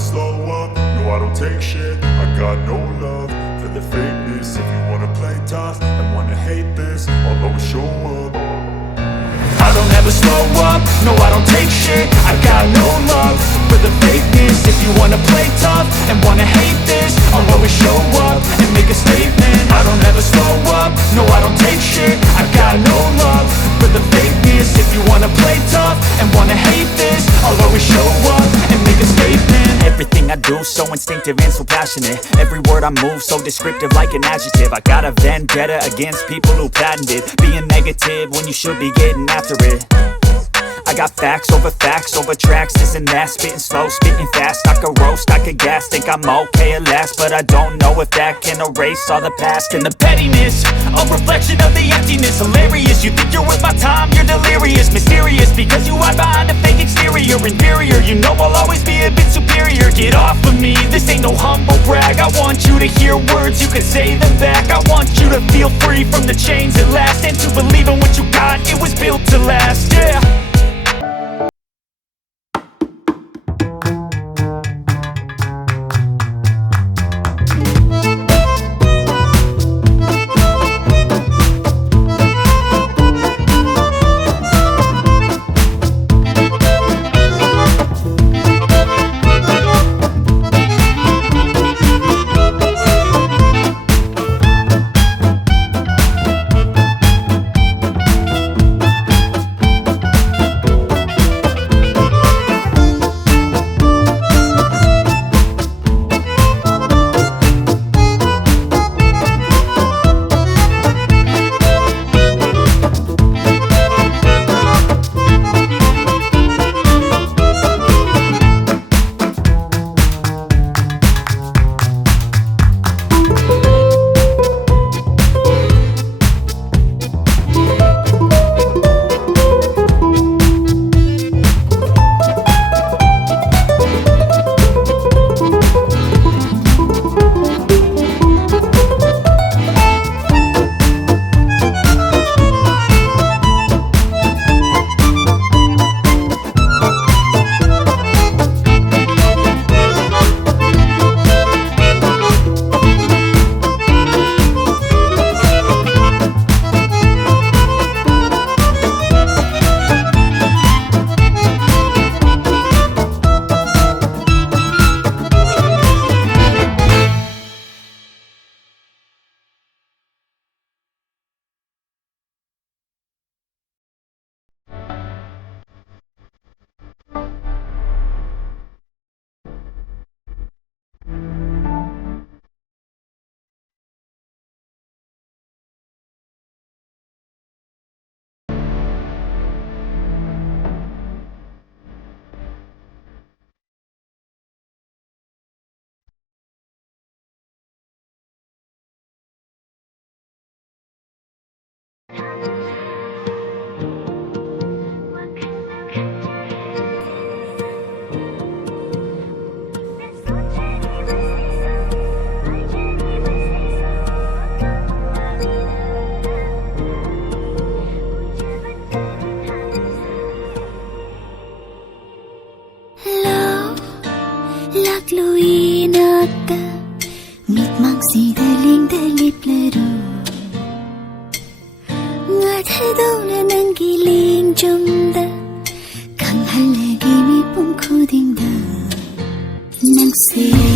slow up, no I don't take shit. I got no love for the fakeness. If you wanna play tough and wanna hate this, I'll always show up. I don't ever slow up, no I don't take shit. I got no love for the fakeness. If you wanna play tough and wanna hate this, I'll always show up and make a statement. I don't ever slow up, no I don't take shit. I got no love for the fakeness. If you wanna play tough and wanna hate this, I'll always show up and make a statement. Everything I do so instinctive and so passionate. Every word I move so descriptive like an adjective. I got a vendetta against people who patented being negative when you should be getting after it. I got facts over tracks, this and that. Spitting slow, spitting fast. I could roast, I could gas. Think I'm okay at last, but I don't know if that can erase all the past. And the pettiness, a reflection of the emptiness. Hilarious, you think you're worth my time, you're delirious. Mysterious, because you hide behind a fake exterior. Inferior, you know I'll always be a bit superior. Get off of me, this ain't no humble brag. I want you to hear words, you can say them back. I want you to feel free from the chains at last, and to believe in what you got, it was built to last, yeah. Luinata mitmang si daling daliplaro ngadhadawna ng giling jomda kang halagini pungkudingda nang sireni